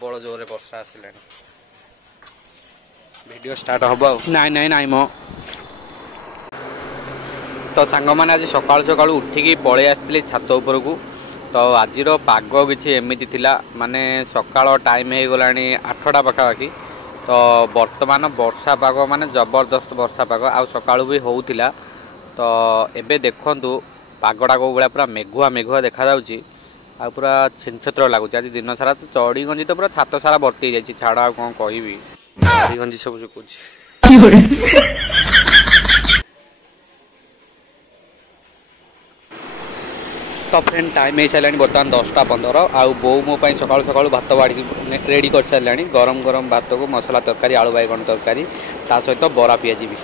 प्रबल जोरे वर्षा आसिला video start हम नाई नाई नाई मो तो सांग मैंने आज सकाल सकाल उठिकी पलि आसती छात उपर को तो आज पाग किसी एमती थिला माने सकाल टाइम हो गला 8टा पाखापाखि तो वर्तमान वर्षा पाग माने जबरदस्त वर्षा पाग आ सकाळु भी होउथिला तो एबे देखंतु पागटा को भाया पूरा मेघुआ मेघुआ देखा जाउची आ पूरा छिनछत्र लगुच आज दिन सारा चढ़ी गंजी तो पूरा छात सारा भर्ती जाइए छाड़ आ कौन कहबी चढ़ी गंजी सब सुकुच तो फ्रेंड टाइम हो सारे बर्तमान 10टा 15 आउ बो मो सकाल सकाल भात बाड़ी रेडी कर सारे गरम गरम भात को मसला तरकारी आलू बैगन तरकारी ता सहित बरा पियाजी भी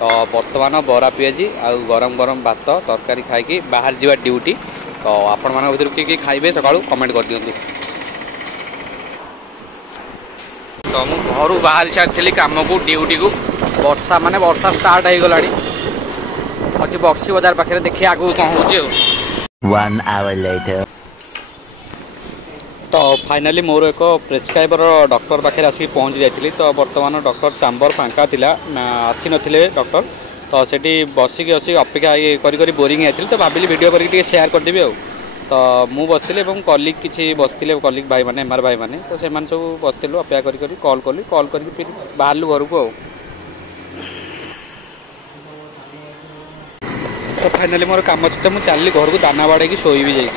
तो बर्तमान बरा पियाजी आउ गरम गरम भात तरकारी खाई बाहर जावा ड्यूटी तो आपण मान भर किए खाइबे सकाळू कमेंट कर दियंतु। तो मु घर बाहर सारी काम को ड्यूटी को वर्षा माने वर्षा स्टार्ट हो गला अच्छी बक्सी बाजार पाखे देखिए आगू कौन हो 1 hour later तो फाइनाली मोर एक प्रेस्क्राइबर डॉक्टर पाखे आसिक पहुँची जाइली तो बर्तमान डॉक्टर चैम्बर फांका थिला आसी नथिले डॉक्टर तो सेठी बसिक अपेक्षा करी बोरिंग आइली तो भाविली वीडियो करके शेयर करदेवी आ तो मु बसती कलिग किसी बसते कलिग भाई मैंने एमआर भाई मैंने तो से सब बसलु अपेक्षा करी कॉल कली कॉल करके फिर बाहरलु घर को तो फाइनाली मोर काम से मुझे चलि घर को दाना बाड़े की शोई भी जाई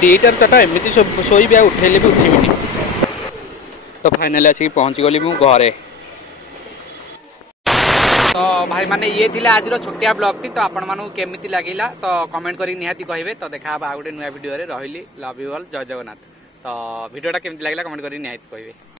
दीटार चार्टा एमती शोई भी उठेले भी उठीबिनी तो फाइनाली आसिक पहुँची गली मु घरे। तो भाई माने ये थिले आज छोटिया ब्लॉग टी तो आपण मानू केमिति लागिला तो कमेंट करी निहाती कहिबे तो देखा आ गोटे नुआ वीडियो रे रहिली लव यू ऑल जय जगन्नाथ तो वीडियोटा केमिति लागिला कमेंट करी निहाती कहिबे।